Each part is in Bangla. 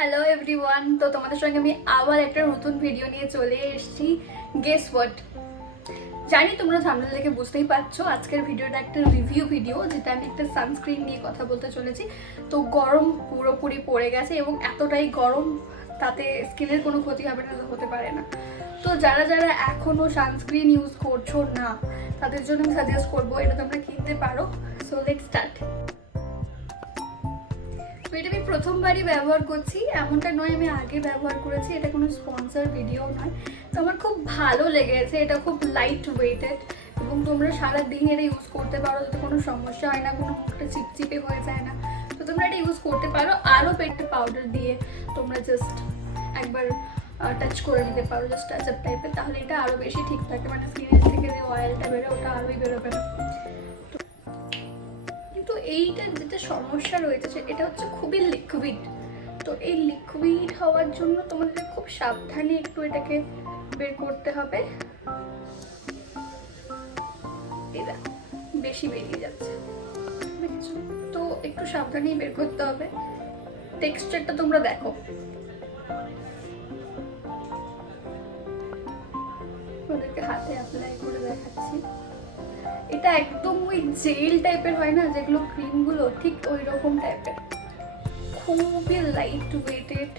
হ্যালো এভরিওয়ান, তো তোমাদের সঙ্গে আমি আবার একটা নতুন ভিডিও নিয়ে চলে এসেছি। Guess what? জানি তোমরা থাম্বনেল দেখে বুঝতেই পারছো আজকের ভিডিওটা একটা রিভিউ ভিডিও, যেটা আমি একটা সানস্ক্রিন নিয়ে কথা বলতে চলেছি। তো গরম পুরোপুরি পড়ে গেছে এবং এতটাই গরম তাতে স্কিনের কোনো ক্ষতি হবে না, হতে পারে না। তো যারা যারা এখনও সানস্ক্রিন ইউজ করছো না তাদের জন্য আমি সাজেস্ট করবো এটা তোমরা কিনতে পারো। So let's start. তো এটা আমি প্রথমবারই ব্যবহার করছি, এমনটা নয় আমি আগে ব্যবহার করেছি, এটা কোনো স্পন্সর ভিডিও নয়। তো আমার খুব ভালো লেগেছে, এটা খুব লাইট ওয়েটেড এবং তোমরা সারাদিন এটা ইউজ করতে পারো, যাতে কোনো সমস্যা হয় না, কোনো মুখটা চিপচিপে হয়ে যায় না। তো তোমরা এটা ইউজ করতে পারো। আরও পেটে পাউডার দিয়ে তোমরা জাস্ট একবার টাচ করে নিতে পারো, জাস্ট টাচ আপ টাইপের, তাহলে এটা আরও বেশি ঠিক থাকে, মানে স্কিনের থেকে যে অয়েলটা বেরোয় ওটা আরোই বেরোবে না। তো এইটা যেটা সমস্যা রয়েছে এটা হচ্ছে খুবই লিকুইড। তো এই লিকুইড হওয়ার জন্য তোমাদের খুব সাবধানে একটু এটাকে বের করতে হবে। এটা বেশি বেরিয়ে যাচ্ছে, দেখছো? তো একটু সাবধানেই বের করতে হবে। টেক্সচারটা তোমরা দেখো, ওদেরকে হাতে অ্যাপ্লাই করে দেখাচ্ছি। এটা একদম ওই জেল টাইপের হয় না যেগুলো ক্রিমগুলো, ঠিক ওই রকম টাইপের, খুবই লাইট ওয়েটেড,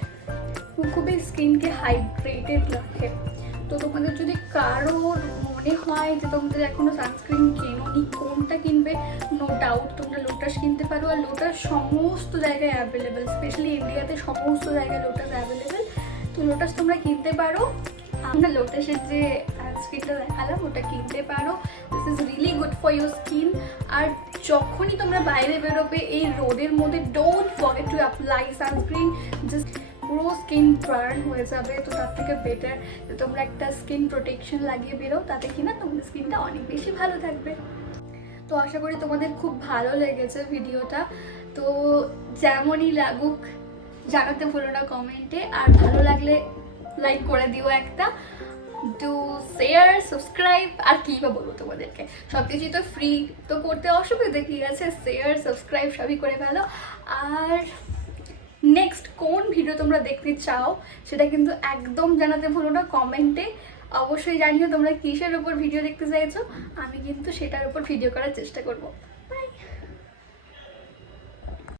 খুবই স্কিনকে হাইড্রেটেড রাখে। তো তোমাদের যদি কারোর মনে হয় যে তোমাদের এখনো সানস্ক্রিন কেনোনি, কোনটা কিনবে, নো ডাউট তোমরা লোটাস কিনতে পারো। আর লোটাস সমস্ত জায়গায় অ্যাভেলেবেল, স্পেশালি ইন্ডিয়াতে সমস্ত জায়গায় লোটাস অ্যাভেলেবেল। তো লোটাস তোমরা কিনতে পারো। আমরা লোটাসের যে সানস্ক্রিনটা দেখালাম ওটা কিনতে পারো। This is really good for your skin. আর যখনই তোমরা বাইরে বেরোবে এই রোদের মধ্যে, don't forget to apply sunscreen. Just পুরো স্কিন বার্ন হয়ে যাবে। তো তার থেকে বেটার যে তোমরা একটা স্কিন প্রোটেকশন লাগিয়ে বেরো, তাতে কিনা তোমাদের স্কিনটা অনেক বেশি ভালো থাকবে। তো আশা করি তোমাদের খুব ভালো লেগেছে ভিডিওটা। তো যেমনই লাগুক জানাতে ভুলো না কমেন্টে, আর ভালো লাগলে লাইক করে দিও একটা, ডু শেয়ার, সাবস্ক্রাইব, আর কী বা বলবো তোমাদেরকে, সব কিছুই তো ফ্রি, তো করতে অসুবিধা কী আছে? শেয়ার সাবস্ক্রাইব সবই করে ফেলো। আর নেক্সট কোন ভিডিও তোমরা দেখতে চাও সেটা কিন্তু একদম জানাতে ভুলো না কমেন্টে। অবশ্যই জানিও তোমরা কিসের উপর ভিডিও দেখতে চাইছো, আমি কিন্তু সেটার উপর ভিডিও করার চেষ্টা করবো।